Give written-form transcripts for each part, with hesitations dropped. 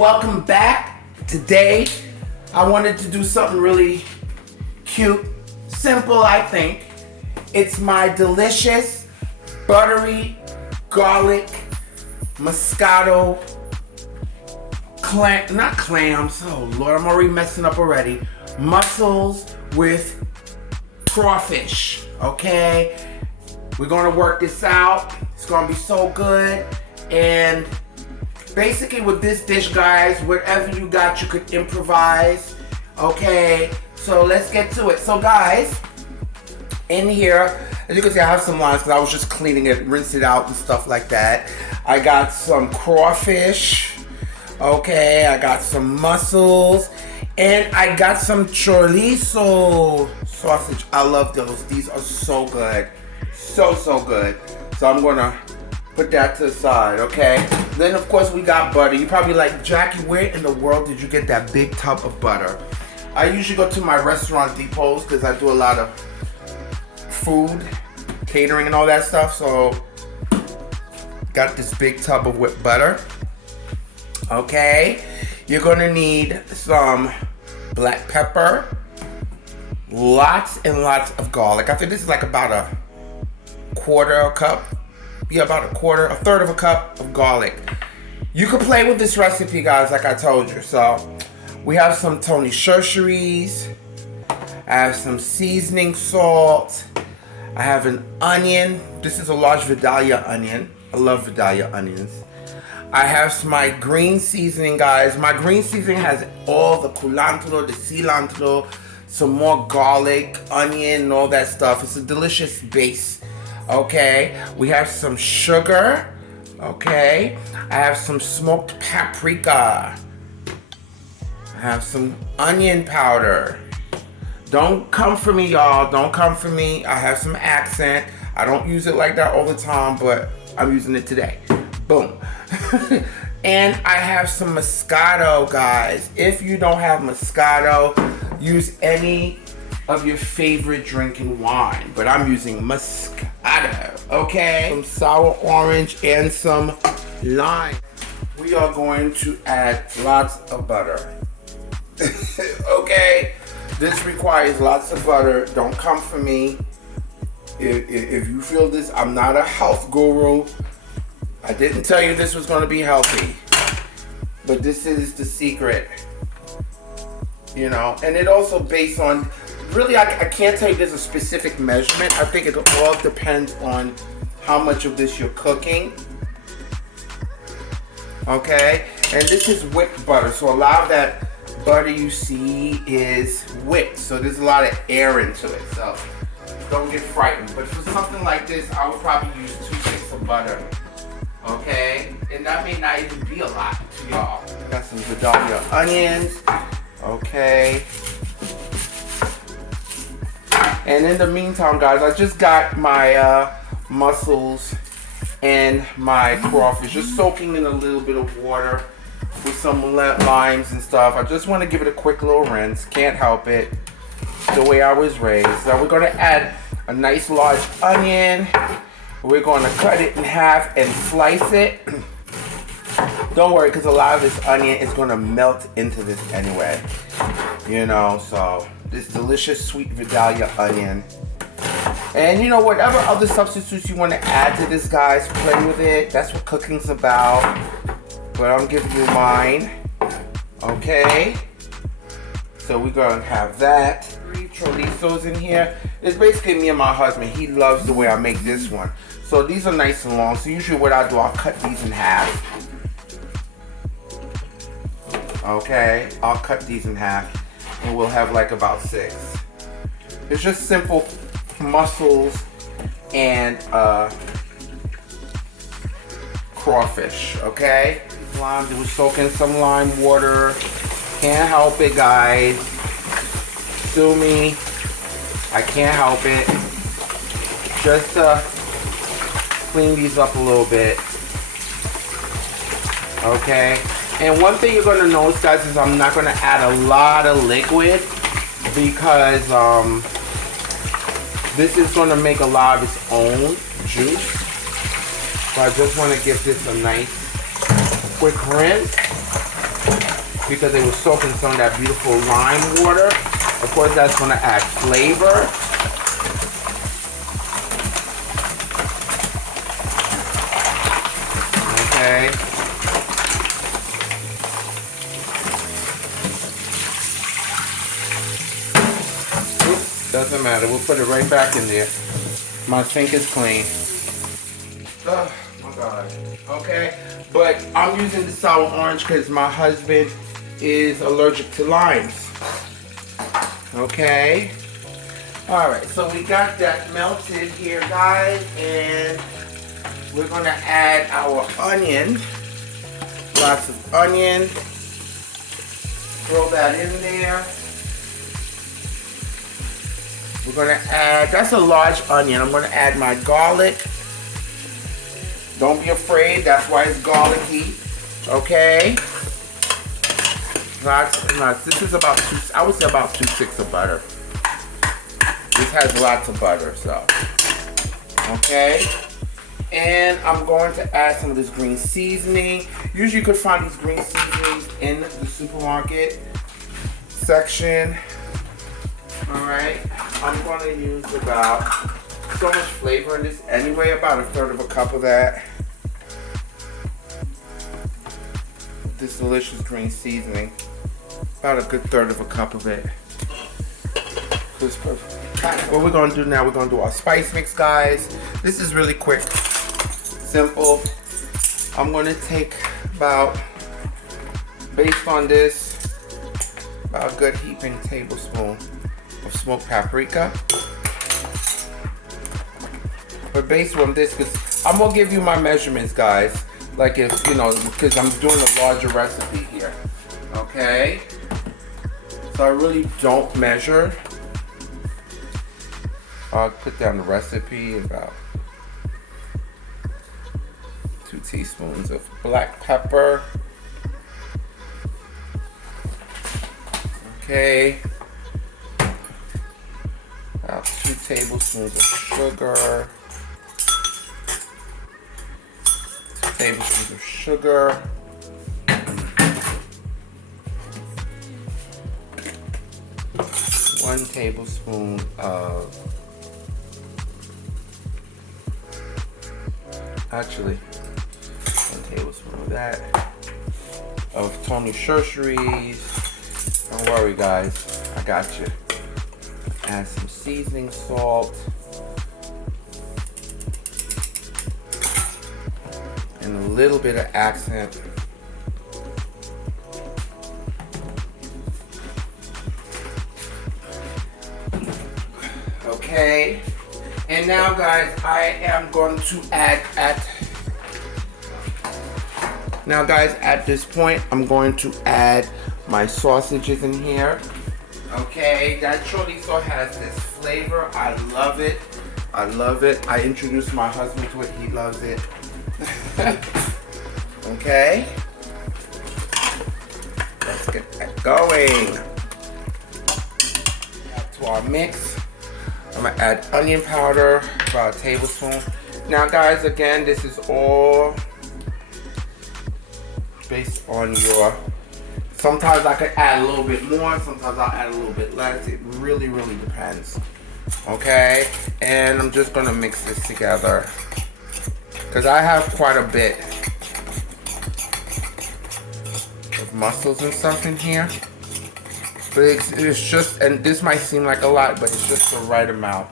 welcome back. Today I wanted to do something really cute, simple. I think it's my delicious buttery garlic Moscato not clams, oh Lord, I'm already messing up already, mussels with crawfish. Okay, we're gonna work this out. It's gonna be so good. And basically with this dish, guys, whatever you got, you could improvise. Okay, so let's get to it. So guys, in here, as you can see, I have some limes because I was just cleaning it, rinse it out and stuff like that. I got some crawfish. Okay, I got some mussels. And I got some chorizo sausage. I love those. These are so good. So good. So I'm gonna put that to the side, okay? Then of course we got butter. You probably like, Jackie, where in the world did you get that big tub of butter? I usually go to my restaurant depots because I do a lot of food, catering and all that stuff. So got this big tub of whipped butter. Okay, you're gonna need some black pepper, lots and lots of garlic. I think this is like about a quarter cup. Yeah, about a third of a cup of garlic. You can play with this recipe, guys, like I told you. So we have some Tony Churcheries. I have some seasoning salt. I have an onion. This is a large Vidalia onion. I love Vidalia onions. I have my green seasoning, guys. My green seasoning has all the culantro, the cilantro, some more garlic, onion, and all that stuff. It's a delicious base. Okay, we have some sugar. Okay, I have some smoked paprika. I have some onion powder. Don't come for me, y'all. Don't come for me. I have some accent. I don't use it like that all the time, but I'm using it today. Boom. And I have some Moscato, guys. If you don't have Moscato, use any of your favorite drinking wine, but I'm using Moscato. Okay, some sour orange and some lime. We are going to add lots of butter. Okay, this requires lots of butter. Don't come for me. If you feel this, I'm not a health guru. I didn't tell you this was going to be healthy, but this is the secret, you know. And it also based on, really, I can't tell you there's a specific measurement. I think it all depends on how much of this you're cooking. Okay, and this is whipped butter, so a lot of that butter you see is whipped, so there's a lot of air into it, so don't get frightened. But for something like this, I would probably use 2 sticks of butter. Okay, and that may not even be a lot to y'all. Got some Vidalia onions. Okay. And in the meantime, guys, I just got my mussels and my crawfish just soaking in a little bit of water with some limes and stuff. I just want to give it a quick little rinse. Can't help it. The way I was raised. So we're going to add a nice large onion. We're going to cut it in half and slice it. Don't worry, because a lot of this onion is going to melt into this anyway. You know, so this delicious sweet Vidalia onion. And you know, whatever other substitutes you want to add to this, guys, play with it. That's what cooking's about. But I'm giving you mine. Okay. So we're going to have that. 3 chorizos in here. It's basically me and my husband. He loves the way I make this one. So these are nice and long. So usually what I do, I'll cut these in half. Okay, I'll cut these in half. And we'll have like about 6. It's just simple mussels and crawfish, okay? Limes, it was soaking some lime water. Can't help it, guys. Sue me. I can't help it. Just clean these up a little bit. Okay? And one thing you're going to notice, guys, is I'm not going to add a lot of liquid because this is going to make a lot of its own juice. So I just want to give this a nice quick rinse. because it was soaked in some of that beautiful lime water. Of course, that's gonna add flavor. Okay. Oops, doesn't matter. We'll put it right back in there. My sink is clean. Oh my God. Okay, but I'm using the sour orange because my husband is allergic to limes. Okay. All right, so we got that melted here, guys, and we're gonna add our onion. Lots of onion. Throw that in there. We're gonna add, that's a large onion. I'm gonna add my garlic. Don't be afraid, that's why it's garlicky. Okay. Lots and lots. This is about I would say about 2 sticks of butter. This has lots of butter, so. Okay. And I'm going to add some of this green seasoning. Usually you could find these green seasonings in the supermarket section. Alright. I'm going to use about, so much flavor in this anyway, about 1/3 of a cup of that. This delicious green seasoning. About a good 1/3 of a cup of it. This is perfect. What we're going to do now, we're going to do our spice mix, guys. This is really quick. Simple. I'm going to take about, based on this, about a good heaping tablespoon of smoked paprika. But based on this, because I'm going to give you my measurements, guys. Like if, you know, because I'm doing a larger recipe here. Okay? So I really don't measure. I'll put down the recipe, about 2 teaspoons of black pepper. Okay. About 2 tablespoons of sugar. 2 tablespoons of sugar. 1 tablespoon of, actually, 1 tablespoon of that, of Tony Churcheries. Don't worry, guys, I got you. Add some seasoning salt. And a little bit of accent. Okay, and now, guys, I am going to add at this point, I'm going to add my sausages in here. Okay, that chorizo has this flavor. I love it. I love it. I introduced my husband to it. He loves it. Okay, let's get that going. Back to our mix. I'm gonna add onion powder, about a tablespoon. Now, guys, again, this is all based on your, sometimes I could add a little bit more, sometimes I'll add a little bit less. It really, really depends. Okay, and I'm just gonna mix this together because I have quite a bit of mussels and stuff in here. But it's just, and this might seem like a lot, but it's just the right amount.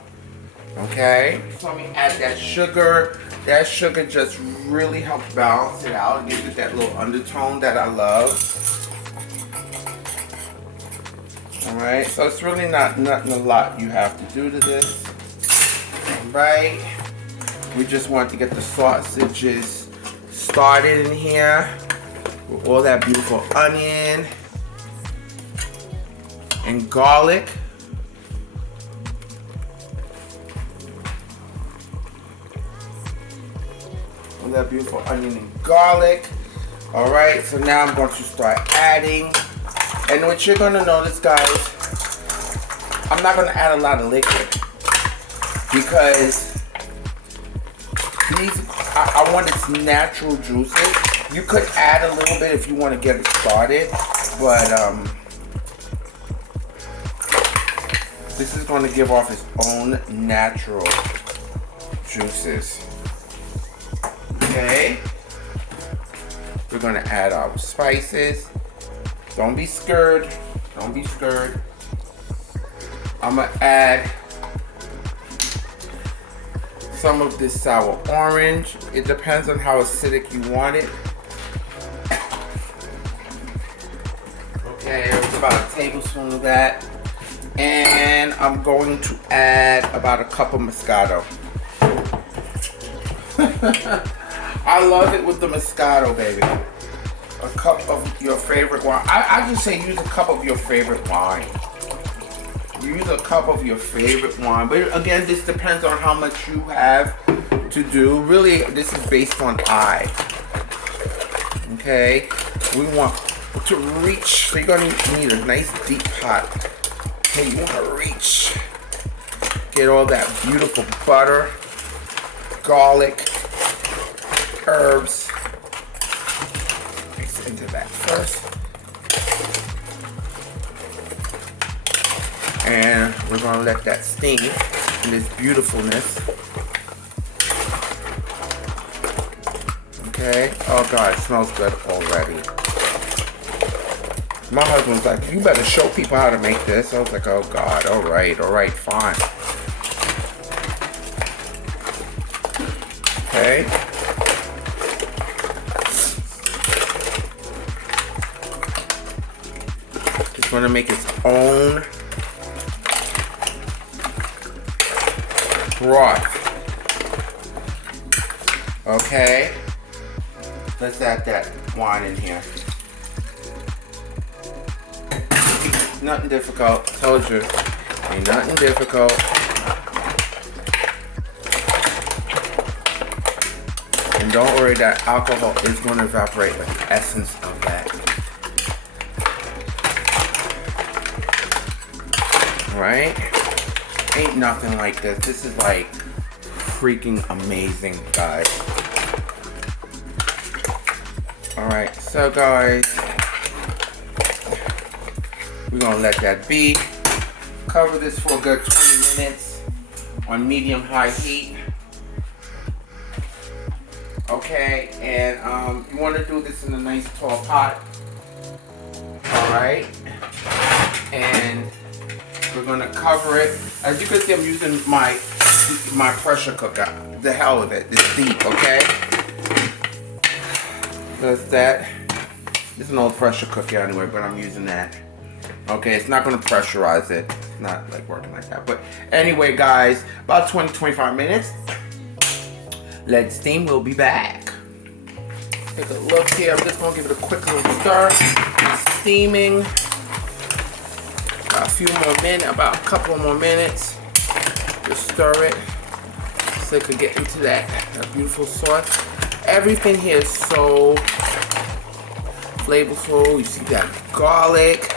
Okay? So let me add that sugar. That sugar just really helps balance it out and give it that little undertone that I love. Alright, so it's really not nothing a lot you have to do to this. Alright. We just want to get the sausages started in here with all that beautiful onion and garlic. All that beautiful onion and garlic. All right, so now I'm going to start adding. And what you're going to notice, guys, I'm not going to add a lot of liquid because these, I want its natural juices. You could add a little bit if you want to get it started, but this is going to give off its own natural juices. Okay, we're going to add our spices. Don't be scared. Don't be scared. I'm going to add some of this sour orange. It depends on how acidic you want it. Okay, it's about a tablespoon of that. And I'm going to add about a cup of Moscato. I love it with the Moscato, baby. A cup of your favorite wine. I just say use a cup of your favorite wine. Use a cup of your favorite wine. But again, this depends on how much you have to do. Really, this is based on eye. Okay? We want to reach. So you're going to need a nice deep pot. Okay, you want to reach. Get all that beautiful butter, garlic, herbs. Mix into that first. And we're going to let that steam in this beautifulness. Okay. Oh God, it smells good already. My husband's like, you better show people how to make this. I was like, oh God, all right, fine. Okay. It's going to make its own broth. Okay. Let's add that wine in here. Nothing difficult. Told you. Ain't nothing difficult. And don't worry, that alcohol is going to evaporate with the essence of that. Alright? Ain't nothing like this. This is like freaking amazing, guys. Alright, so guys, we're going to let that be. Cover this for a good 20 minutes on medium-high heat. Okay, and you want to do this in a nice tall pot. Alright. And we're going to cover it. As you can see, I'm using my pressure cooker. The hell with it. It's deep, okay? That's that. This is an old pressure cooker anyway, but I'm using that. Okay, it's not going to pressurize it. It's not like working like that. But anyway, guys, about 20-25 minutes. Let it steam. We'll be back. Take a look here. I'm just going to give it a quick little stir. It's steaming. A few more minutes, about a couple more minutes. Just stir it so it could get into that beautiful sauce. Everything here is so flavorful. You see that garlic.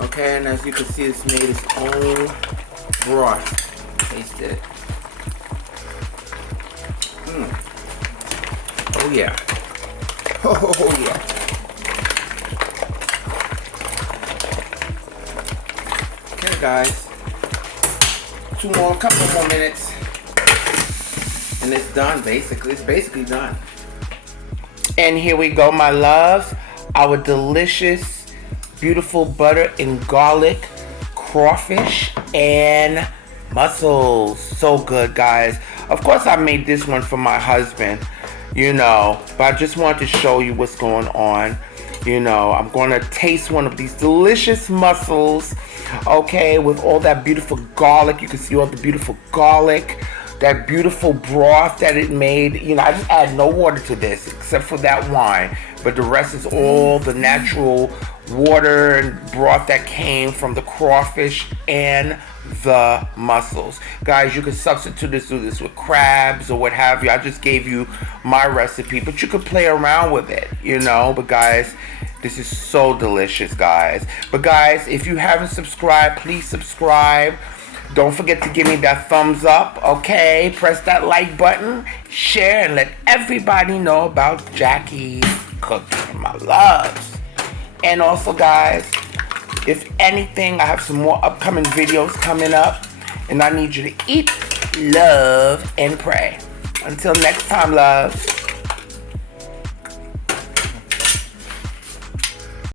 Okay, and as you can see, it's made its own broth. Taste it. Oh yeah. Oh yeah. Okay, guys. Couple more minutes. And it's done, basically. It's basically done. And here we go, my loves. Our delicious, beautiful butter and garlic crawfish and mussels. So good, guys. Of course, I made this one for my husband, you know, but I just wanted to show you what's going on. You know, I'm going to taste one of these delicious mussels, okay, with all that beautiful garlic. You can see all the beautiful garlic, that beautiful broth that it made. You know, I just add no water to this except for that wine, but the rest is all the natural water and broth that came from the crawfish and the mussels. Guys, you can substitute do this with crabs or what have you. I just gave you my recipe, but you could play around with it, you know. But guys, this is so delicious, guys. But guys, if you haven't subscribed, please subscribe. Don't forget to give me that thumbs up, okay? Press that like button, share, and let everybody know about Jackie's cooking, my loves. And also, guys, if anything, I have some more upcoming videos coming up, and I need you to eat, love, and pray. Until next time, loves.